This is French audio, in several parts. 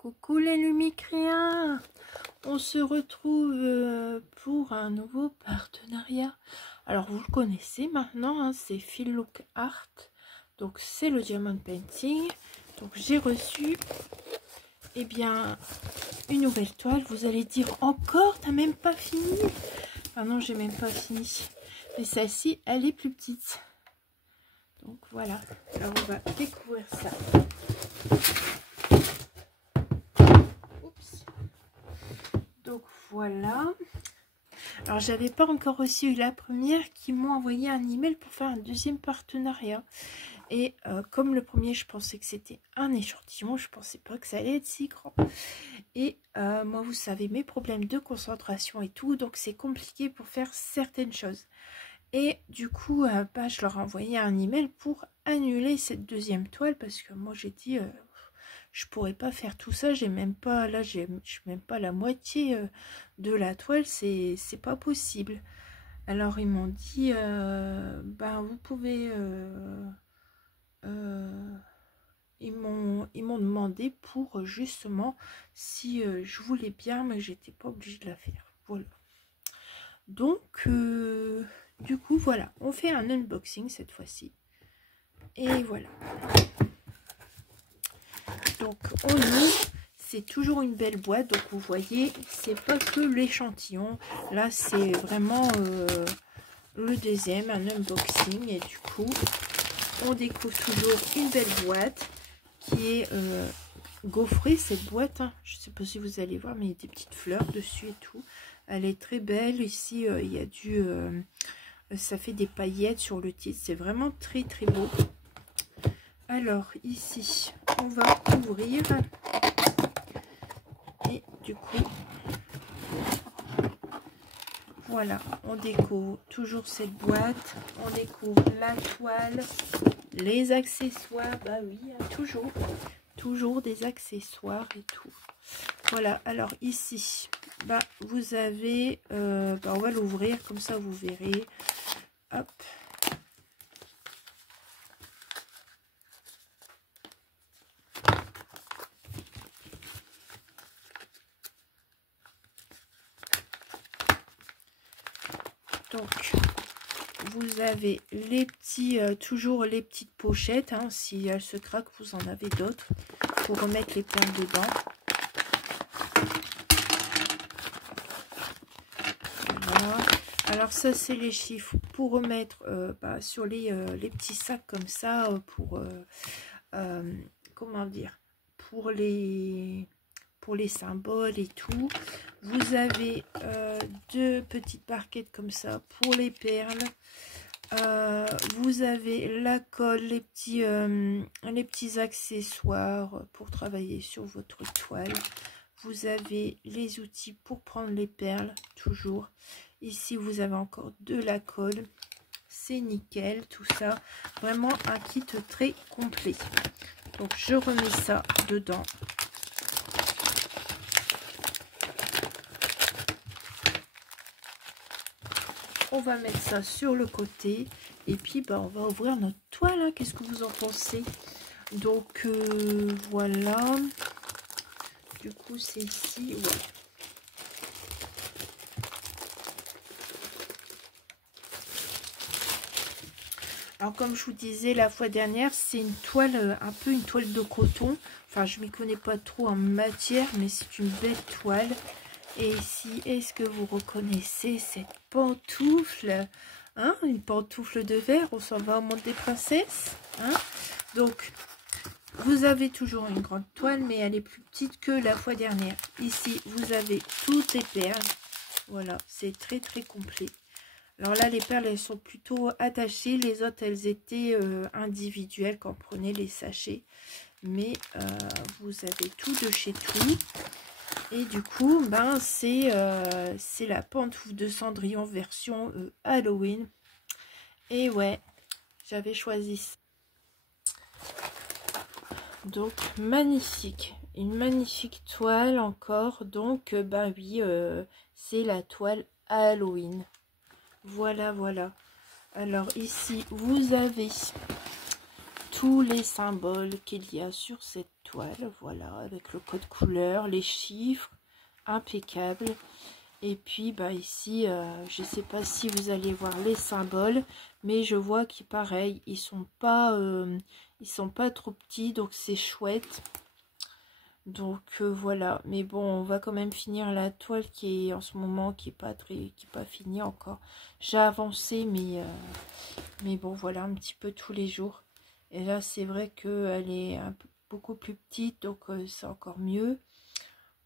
Coucou les Lumicréens, on se retrouve pour un nouveau partenariat. Alors vous le connaissez maintenant, hein, c'est Feel Look Art, donc c'est le Diamond Painting. Donc j'ai reçu une nouvelle toile. Vous allez dire encore, t'as même pas fini? Ah non, j'ai même pas fini, mais celle-ci elle est plus petite. Donc voilà, alors on va découvrir ça. Donc voilà. Alors j'avais pas encore reçu la première qui m'ont envoyé un email pour faire un deuxième partenariat. Et comme le premier, je pensais que c'était un échantillon, je pensais pas que ça allait être si grand. Et moi, vous savez, mes problèmes de concentration et tout, donc c'est compliqué pour faire certaines choses. Et du coup, je leur ai envoyé un email pour annuler cette deuxième toile parce que moi j'ai dit je pourrais pas faire tout ça, j'ai même pas là, j'ai même pas la moitié de la toile, c'est pas possible. Alors ils m'ont dit vous pouvez ils m'ont demandé pour justement si je voulais bien, mais j'étais pas obligée de la faire. Voilà. Donc du coup voilà, on fait un unboxing cette fois-ci. Et voilà. Donc on ouvre, c'est toujours une belle boîte, donc vous voyez, c'est pas que l'échantillon, là c'est vraiment le deuxième, un unboxing, et du coup on découvre toujours une belle boîte qui est gaufrée, cette boîte, hein. Je sais pas si vous allez voir, mais il y a des petites fleurs dessus et tout, elle est très belle. Ici il y a du ça fait des paillettes sur le titre, c'est vraiment très très beau. Alors ici on va ouvrir et du coup voilà, on découvre toujours cette boîte, on découvre la toile, les accessoires, bah oui, toujours des accessoires et tout. Voilà, alors ici vous avez on va l'ouvrir comme ça vous verrez. Hop. Donc, vous avez les petits, toujours les petites pochettes, hein, si elles se craquent, vous en avez d'autres pour remettre les perles dedans. Voilà. Alors ça, c'est les chiffres pour remettre sur les petits sacs comme ça, pour comment dire, pour les symboles et tout. Vous avez deux petites barquettes comme ça pour les perles. Vous avez la colle, les petits accessoires pour travailler sur votre toile. Vous avez les outils pour prendre les perles, toujours. Ici, vous avez encore de la colle. C'est nickel, tout ça. Vraiment un kit très complet. Donc, je remets ça dedans. On va mettre ça sur le côté et puis on va ouvrir notre toile. Qu'est-ce que vous en pensez? Donc voilà. Du coup c'est ici. Ouais. Alors comme je vous disais la fois dernière, c'est une toile, un peu une toile de coton. Enfin je m'y connais pas trop en matière, mais c'est une belle toile. Et ici, est-ce que vous reconnaissez cette pantoufle, hein, une pantoufle de verre? On s'en va au monde des princesses, hein. Donc, vous avez toujours une grande toile, mais elle est plus petite que la fois dernière. Ici, vous avez toutes les perles. Voilà, c'est très très complet. Alors là, les perles, elles sont plutôt attachées. Les autres, elles étaient individuelles quand on prenait les sachets. Mais vous avez tout de chez tout. Et du coup, c'est la pantoufle de Cendrillon version Halloween. Et ouais, j'avais choisi ça. Donc, magnifique. Une magnifique toile encore. Donc, oui, c'est la toile Halloween. Voilà, voilà. Alors, ici, vous avez tous les symboles qu'il y a sur cette toile. Voilà, avec le code couleur, les chiffres, impeccable. Et puis bah ici, je sais pas si vous allez voir les symboles, mais je vois qu'ils pareil, ils sont pas trop petits, donc c'est chouette. Donc voilà, mais bon, on va quand même finir la toile qui est en ce moment qui est pas finie encore. J'ai avancé, mais bon voilà, un petit peu tous les jours. Et là c'est vrai qu'elle est beaucoup plus petite, donc c'est encore mieux.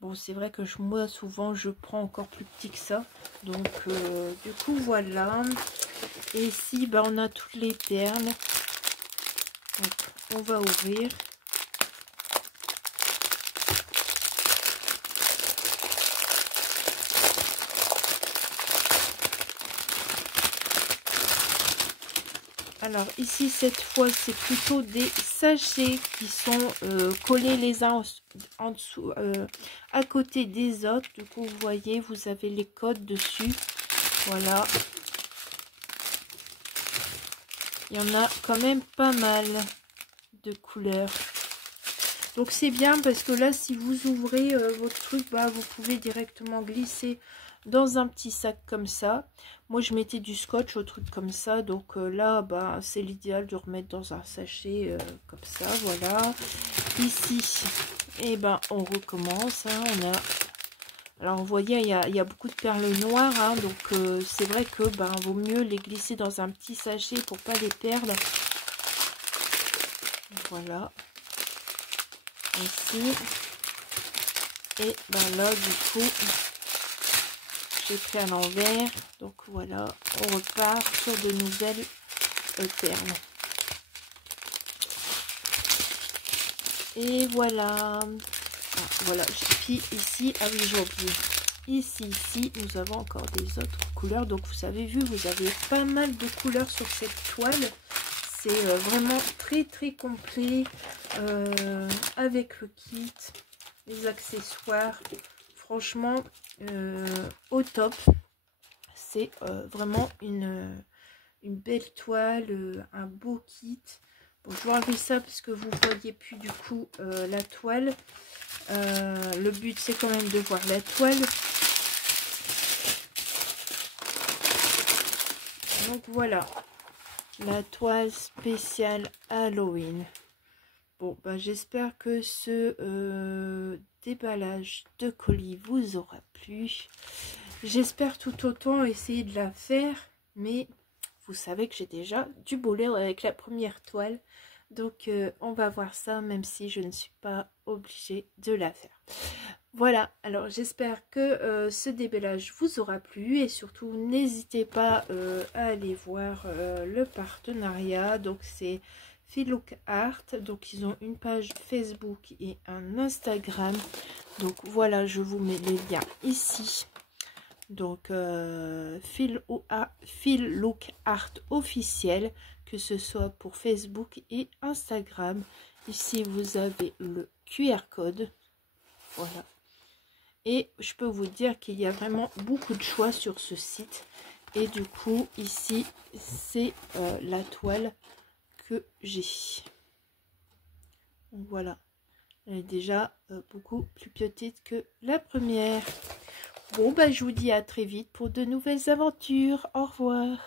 Bon, c'est vrai que moi souvent je prends encore plus petit que ça, donc du coup voilà. Et ici bah, on a toutes les perles, donc on va ouvrir. Alors ici cette fois c'est plutôt des sachets qui sont collés les uns en dessous, à côté des autres. Du coup vous voyez, vous avez les codes dessus. Voilà. Il y en a quand même pas mal de couleurs. Donc c'est bien parce que là si vous ouvrez votre truc, bah, vous pouvez directement glisser dans un petit sac comme ça. Moi je mettais du scotch au truc comme ça, donc là bah c'est l'idéal de remettre dans un sachet comme ça. Voilà, ici et ben on recommence, hein. On a, alors vous voyez il y a beaucoup de perles noires, hein, donc c'est vrai que ben vaut mieux les glisser dans un petit sachet pour pas les perdre. Voilà, ici et ben là du coup j'ai pris à l'envers, donc voilà, on repart sur de nouvelles perles. Et voilà, voilà, puis ici, ah oui j'ai oublié, ici nous avons encore des autres couleurs. Donc vous avez vu, vous avez pas mal de couleurs sur cette toile. C'est vraiment très complet, avec le kit, les accessoires. Franchement, au top. C'est vraiment une belle toile, un beau kit. Bon, je vais enlever ça parce que vous voyez plus du coup la toile. Le but c'est quand même de voir la toile. Donc voilà, la toile spéciale Halloween. Bon, bah, j'espère que ce déballage de colis vous aura plu. J'espère tout autant essayer de la faire, mais vous savez que j'ai déjà du boulot avec la première toile. Donc, on va voir ça, même si je ne suis pas obligée de la faire. Voilà, alors j'espère que ce déballage vous aura plu. Et surtout, n'hésitez pas à aller voir le partenariat. Donc, c'est Feel Look Art. Donc, ils ont une page Facebook et un Instagram. Donc, voilà, je vous mets les liens ici. Donc Feel Look Art officiel, que ce soit pour Facebook et Instagram. Ici vous avez le QR code, voilà. Et je peux vous dire qu'il y a vraiment beaucoup de choix sur ce site. Et du coup ici c'est la toile que j'ai. Voilà, elle est déjà beaucoup plus petite que la première. Bon, bah, je vous dis à très vite pour de nouvelles aventures. Au revoir.